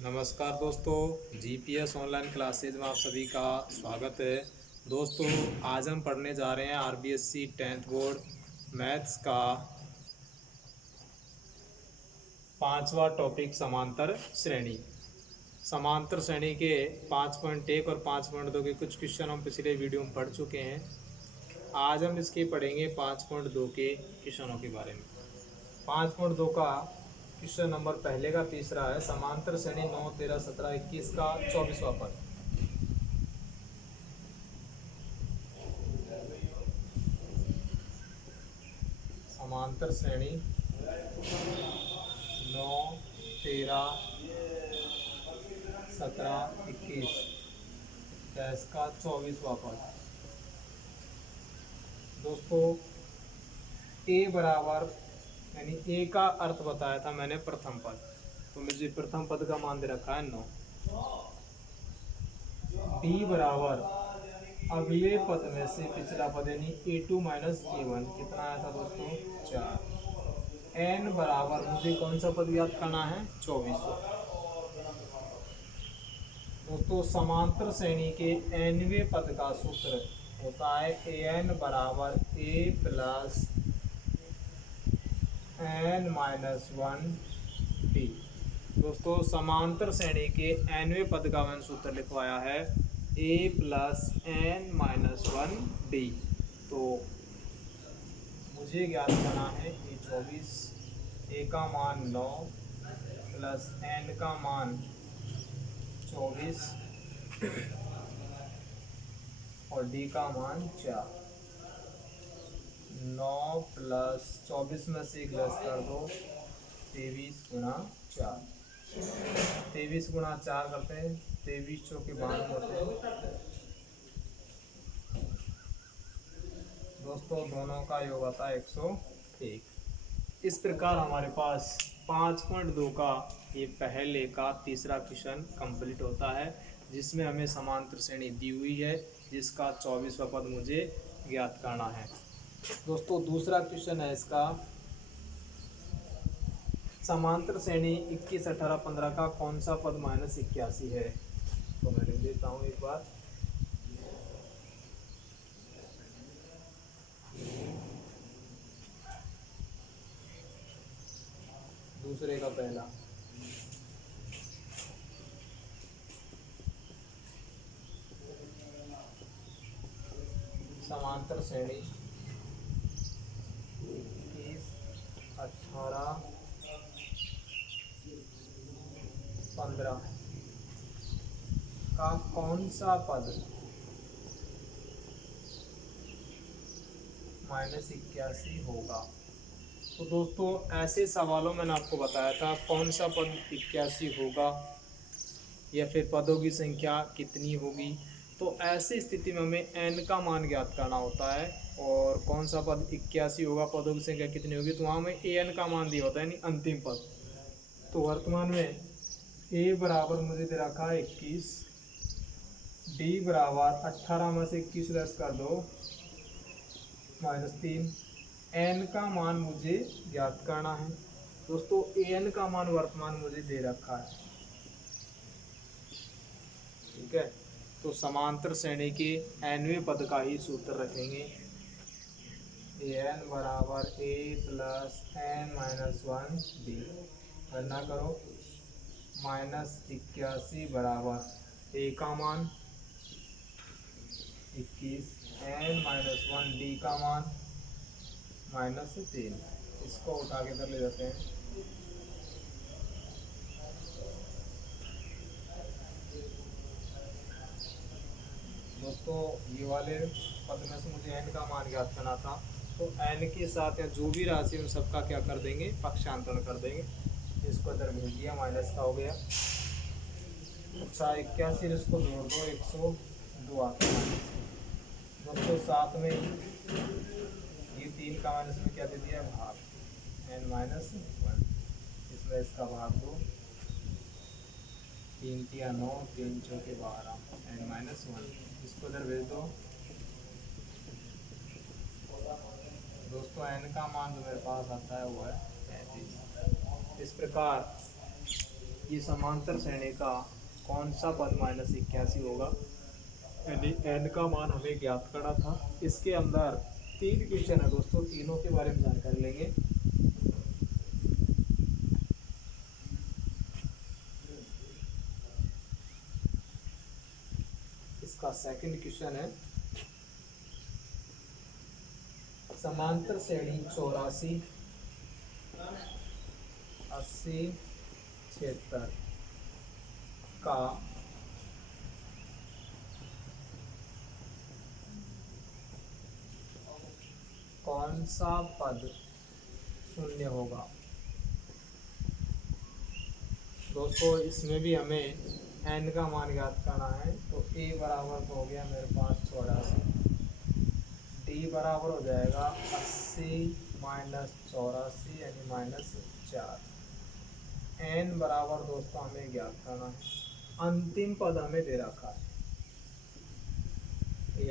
नमस्कार दोस्तों, GPS online classes में आप सभी का स्वागत है। दोस्तों, आज हम पढ़ने जा रहे हैं आरबीएससी 10th बोर्ड मैथ्स का पांचवा टॉपिक समांतर श्रेणी। समांतर श्रेणी के 5.1 और 5.2 के कुछ क्वेश्चन हम पिछले वीडियो में पढ़ चुके हैं। आज हम इसके पढ़ेंगे 5.2 के क्वेश्चनों के बारे में। 5.2 का क्वेश्चन नंबर पहले का तीसरा है, समांतर श्रेणी 9, 13, 17, 21 का 24वां पद। समांतर श्रेणी 9, 13, 17, 21 का इसका 24वां पद। दोस्तों, ए बराबर यानी ए का अर्थ बताया था मैंने प्रथम पद, तो मुझे प्रथम पद का मान दे रखा है 9। डी बराबर अगले पद में से पिछला पद यानी a2 माइनस a1 कितना आया था दोस्तों 4। एन बराबर मुझे कौन सा पद याद करना है 24। दोस्तों, समांतर श्रेणी के nवें पद का सूत्र होता है an बराबर a plus n minus 1 D. दोस्तों, समांतर श्रेणी के nवें पद का मैंने सूत्र लिखवाया है a plus n minus 1 D. तो मुझे ज्ञात करना है कि 24, a का मान 9 प्लस n का मान 24 और d का मान 4। 9 प्लस 24 में से 1 लेस कर दो, 23 गुना 4। 23 गुना 4 करते हैं, 23 चौके 92 होते हैं। दोस्तों, दोनों का योग आता है 101। इस प्रकार हमारे पास 5.2 का ये पहले का तीसरा क्वेश्चन कंप्लीट होता है, जिसमें हमें समांतर श्रेणी दी हुई है जिसका 24वां पद मुझे ज्ञात करना है। दोस्तों, दूसरा क्वेश्चन है इसका, समांतर श्रेणी 21, 18, 15 का कौन सा पद -81 है। तो मैं लिख देता हूँ एक बार। दूसरे का पहला, समांतर श्रेणी 21, 18, 15 का कौन सा पद -81 होगा। तो दोस्तों, ऐसे सवालों में मैंने आपको बताया था कौन सा पद 81 होगा या फिर पदों की संख्या कितनी होगी। तो ऐसी स्थिति में हमें n का मान ज्ञात करना होता है और कौन सा पद 81 होगा, पदों की संख्या कितनी होगी, तो वहाँ हमें an का मान दिया होता है यानी अंतिम पद। तो वर्तमान में a बराबर मुझे दे रखा है 21, d बराबर 18 में से 21 लेस कर दो -3। n का मान मुझे ज्ञात करना है। दोस्तों, an का मान वर्तमान मुझे दे रखा है, ठीक है। तो समांतर श्रेणी के nवें पद का ही सूत्र रखेंगे, an बराबर a plus n minus 1 D. गणना करो, -81 बराबर a का मान 21, n माइनस 1 डी का मान -3। इसको उठा के इधर ले जाते हैं। दोस्तों, ये वाले पद में से मुझे n का मान ज्ञात करना था, तो n के साथ या जो भी राशि उन सबका क्या कर देंगे, पक्षांतरण कर देंगे। इसको इधर भेज दिया, माइनस का हो गया। अच्छा, 81 इसको जोड़ दो, 102 आता है। दोस्तों, साथ में ये 3 का माइनस में क्या दे दिया भाग, n माइनस 1। इसमें इसका भाग दो, 3 तिया 9, 3 चौके 12, n माइनस 1। इसको इधर भेज दो। दोस्तों, n का मान जो मेरे पास आता है वो है 35। इस प्रकार ये समांतर श्रेणी का कौन सा पद -81 होगा, यानी n का मान हमें ज्ञात करना था। इसके अंदर 3 क्वेश्चन है दोस्तों, तीनों के बारे में जानकारी लेंगे। इसका सेकंड क्वेश्चन है, समांतर श्रेणी 84, 80, 76 का कौन सा पद शून्य होगा। दोस्तों इसमें भी हमें n का मान ज्ञात करना है, तो a बराबर हो गया मेरे पास 84, d बराबर हो जाएगा 80 माइनस 84 यानी -4, n बराबर दोस्तों हमें ज्ञात करना है। अंतिम पद हमें दे रखा है,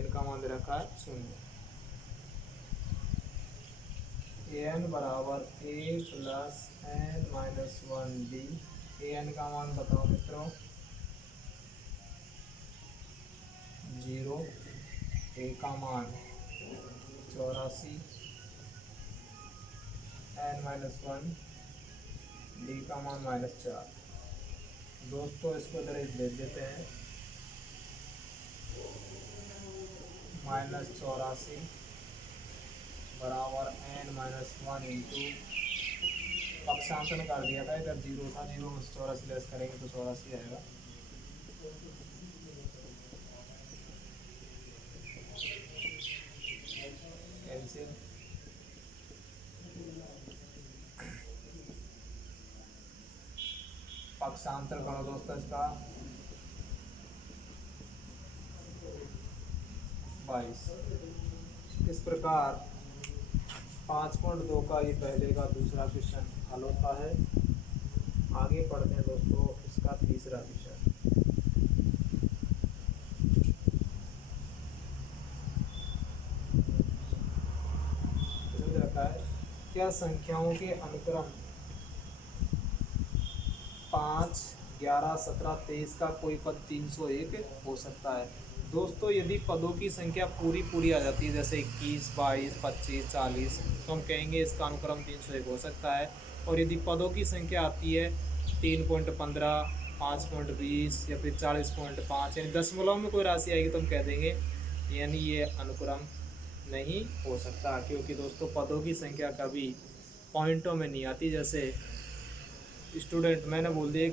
n का मान दे रखा है 0। an बराबर a plus n minus 1d, an का मान बताओ मित्रों 0, a का मान 84, n माइनस 1, d का मान -4। दोस्तों इसको इधर दे देते हैं, -84 बराबर n माइनस 1 इंटू, पक्षांतरण कर दिया था, इधर 0 था, 0 में 84 लेस करेंगे तो 84 आएगा। कैंसिल, पक्षांतर करो दोस्तों इसका 22। इस प्रकार 5.2 का ये पहले का दूसरा क्वेश्चन हल होता है। आगे पढ़ते हैं दोस्तों इसका तीसरा क्वेश्चन। रखा है, क्या संख्याओं के अनुक्रम 5, 11, 17, 23 का कोई पद 301 हो सकता है। दोस्तों यदि पदों की संख्या पूरी आ जाती है, जैसे 21, 22, 25, 40, तो हम कहेंगे इसका अनुक्रम 301 हो सकता है। और यदि पदों की संख्या आती है 3.15, 5.20 या फिर 40.5, यानी दशमलव में कोई राशि आएगी तो हम कह देंगे यानी ये अनुक्रम नहीं हो सकता, क्योंकि दोस्तों पदों की संख्या कभी पॉइंटों में नहीं आती। जैसे स्टूडेंट मैंने बोल दिया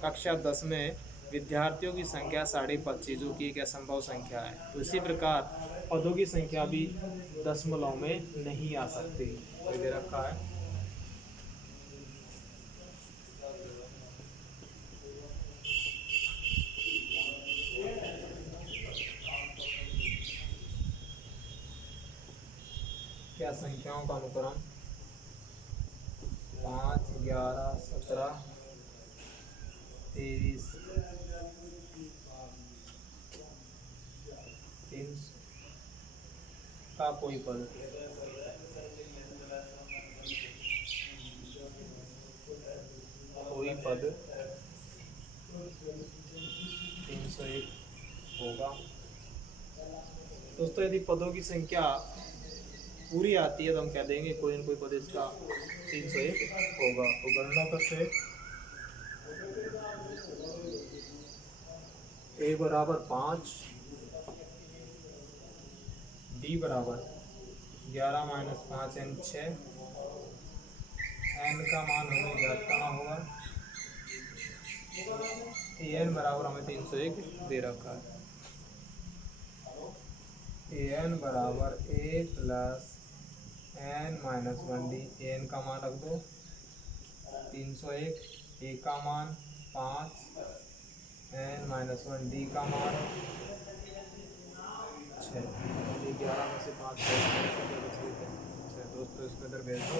कक्षा 10 में विद्यार्थियों की संख्या 25.5, जो कि एक असंभव संख्या है। तो इसी प्रकार पदों की संख्या भी दशमलव में नहीं आ सकती। तो दे रखा है क्या संख्याओं का अनुक्रम 5, 11, 17, 23, 3 का कोई पद पद 301 होगा। दोस्तों यदि पदों की संख्या पूरी आती है तो हम कह देंगे कोई न कोई पद इसका 301 होगा। तो गणना करते हैं, a बराबर 5, d बराबर 11 माइनस 5 यानी 6, n का मान हमें ज्ञात करना होगा। an बराबर हमें 301 दे रखा है। an बराबर a plus n minus 1d, an का मान रख दो 301, a का मान 5, n माइनस 1d का मान 6। 11 में से 5 6। दोस्तों इसको इधर भेज दो,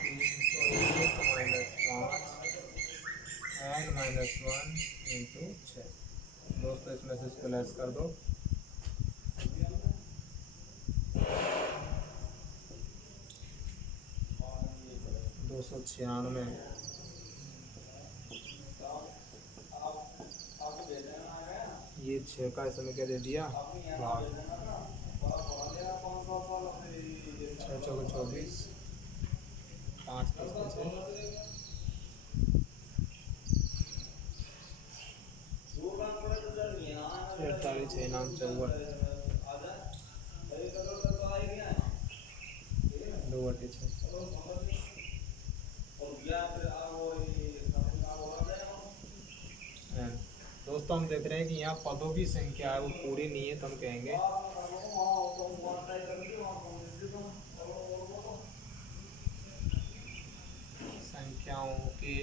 301 माइनस 5 n माइनस 1 इंटू 6। दोस्तों इसमें से इसको लेस कर दो, 296। ये 6 का इसमें क्या दे दिया भाग, 6 चौके 24, 5 5 6, 48 6 नाम 54, 2/6। दोस्तों हम देख रहे हैं कि यहाँ पदों की संख्या है वो पूरी नहीं है, तो हम कहेंगे संख्याओं के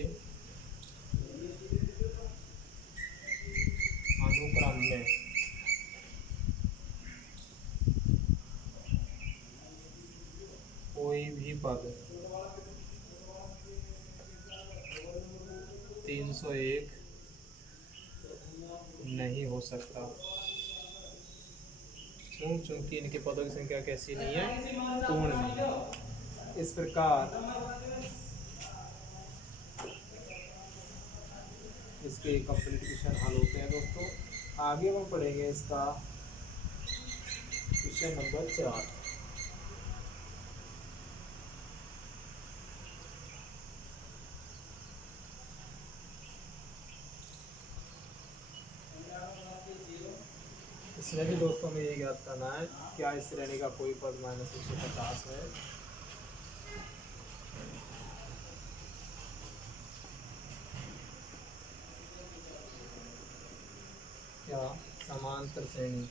अनुक्रम में कोई भी पद 301 नहीं हो सकता, क्योंकि इनके पदों की संख्या कैसी नहीं है, पूर्ण नहीं है। इस प्रकार इसके कंप्लीट क्वेश्चन हल होते हैं दोस्तों। आगे हम पढ़ेंगे इसका क्वेश्चन नंबर 4। इसमें भी दोस्तों में ये ज्ञात करना है क्या इस श्रेणी का कोई पद -150 है। क्या समांतर श्रेणी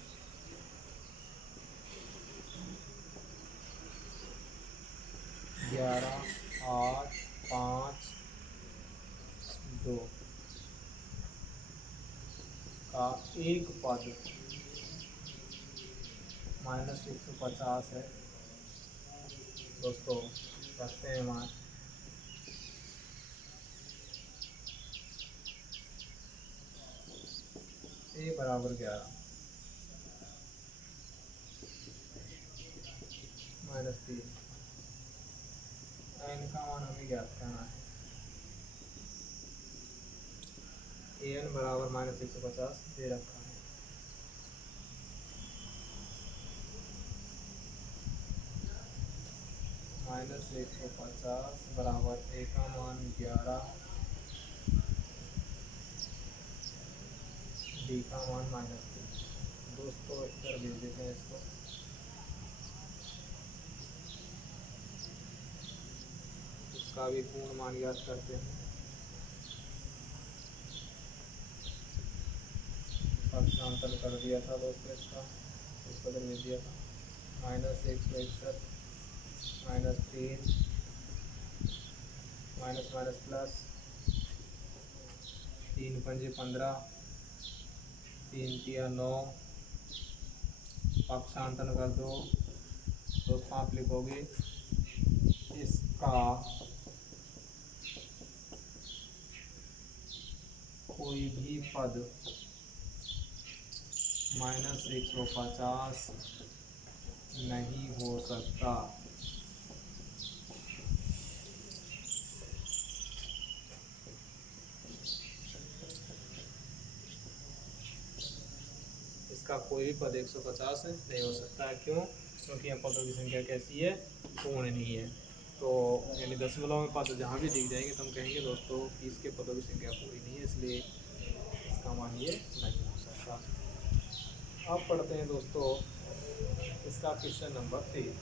11 8 5 2 का एक पद -150 है। दोस्तों करते हैं मान, a बराबर 11 -3, n का मान हमें ज्ञात करना है। an बराबर -150 दे रखा है। -150 बराबर a का मान 11, d का मान -3। दोस्तों इधर भेज देते हैं इसको। इसका भी पूर्ण मान ज्ञात करते हैं। पक्षांतर कर दिया था दोस्तों इसका, इसको इधर भेज दिया था। -161 -3 माइनस प्लस 3 पंजे 15, 3 तिया 9, पक्षांतर कर दो, दोस्तों आप लिखोगे इसका कोई भी पद -150 नहीं हो सकता। इसका कोई भी पद 150 नहीं हो सकता है। क्यों? क्योंकि यहाँ पदों की संख्या कैसी है, पूर्ण नहीं है। तो यानी दशमलव में पद जहाँ भी दिख जाएंगे तो हम कहेंगे दोस्तों कि इसके पदों की संख्या पूरी नहीं है, इसलिए इसका मान ये नहीं हो सकता। अब पढ़ते हैं दोस्तों इसका क्वेश्चन नंबर 3।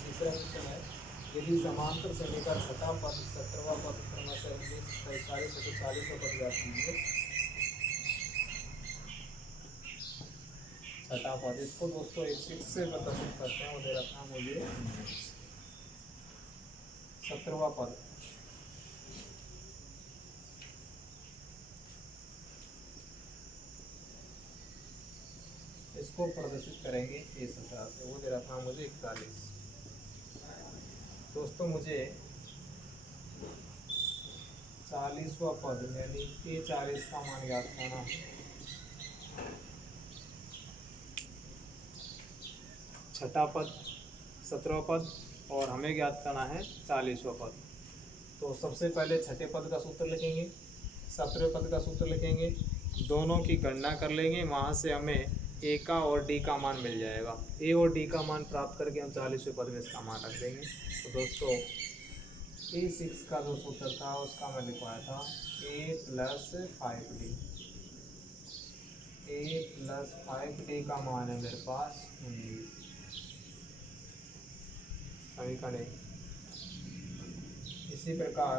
तीसरा क्वेश्चन है, यदि समांतर से लेकर छठा पद 17वां पद क्रमशः 19 45 से 40 पद जाती है। छठा पद इसको दोस्तों एक से प्रदर्शित करते हैं, वो दे रखा मुझे 17वां पद इसको प्रदर्शित करेंगे A17 से, वो दे रखा मुझे 41। दोस्तों मुझे 40वां पद यानी A40 का मान ज्ञात करना है। छठा पद, 17वां पद और हमें ज्ञात करना है 40वां पद। तो सबसे पहले छठे पद का सूत्र लिखेंगे, 17वें पद का सूत्र लिखेंगे, दोनों की गणना कर लेंगे, वहाँ से हमें ए का और डी का मान मिल जाएगा। ए और डी का मान प्राप्त करके हम 40वें पद में इसका मान रख देंगे। तो दोस्तों A6 का जो सूत्र था उसका मैं लिखवाया था A + 5D। A + 5D का मान है मेरे पास 19। समीकरण। इसी प्रकार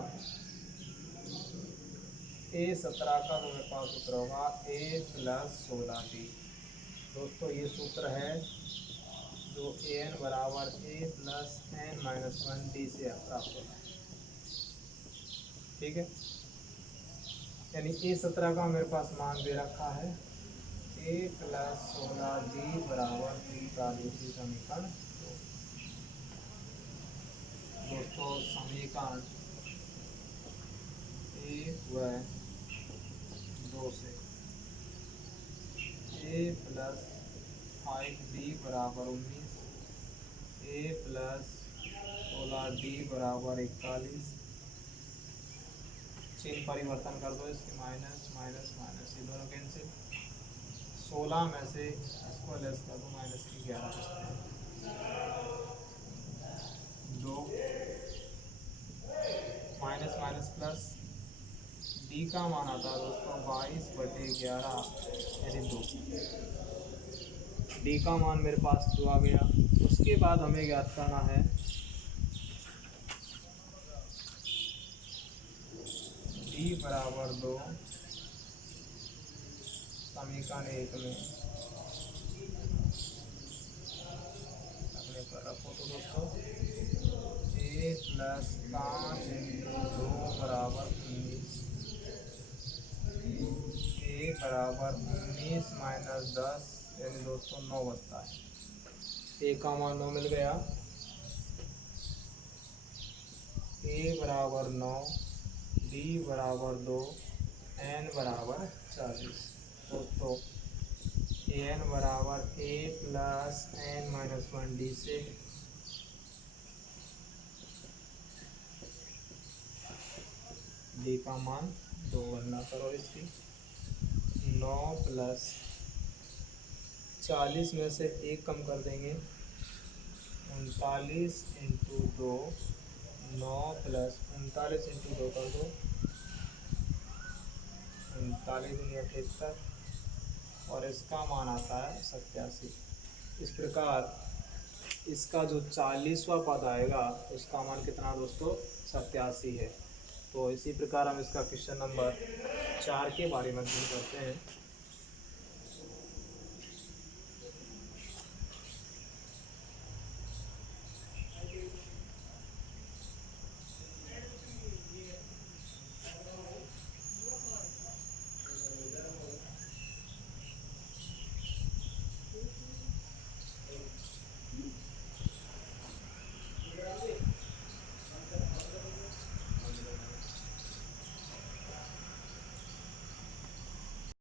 A17 का जो मेरे पास सूत्र होगा A + 16D। दोस्तों ये सूत्र है जो an बराबर A + n-1D से प्राप्त होता है। ठीक है, यानी A17 का मेरे पास मान दे रखा है A + 16D बराबर 43 समीकरण। दोस्तों समीकरण 1 व 2 से A + 5D बराबर 19, A + 16D बराबर 41। चिन्ह परिवर्तन कर दो, इसके माइनस माइनस माइनस, ये दोनों कैंसिल। 16 में से इसको लेस कर दो, -11 बचते हैं। 2 माइनस माइनस प्लस, डी का मान आता है दोस्तों 22/11 यानी 2। डी का मान मेरे पास 2 आ गया। उसके बाद हमें ज्ञात करना है डी बराबर 2 समीकरण 1 में अपने पर रखो। तो दोस्तों A + 5 × 2 बराबर 19, A बराबर 19 - 10 यानी दोस्तों 9 बचता है। A का मान 9 मिल गया। A बराबर 9, D बराबर 2, n बराबर 40। दोस्तों an बराबर A + n-1D से D का मान 2, गणना करो इसकी। 9 + 40 में से 1 कम कर देंगे, 39 × 2, 9 + 39 × 2 कर दो, 39 × 78 और इसका मान आता है 87। इस प्रकार इसका जो 40वां पद आएगा उसका मान कितना दोस्तों 87 है। तो इसी प्रकार हम इसका क्वेश्चन नंबर 4 के बारे में करते हैं।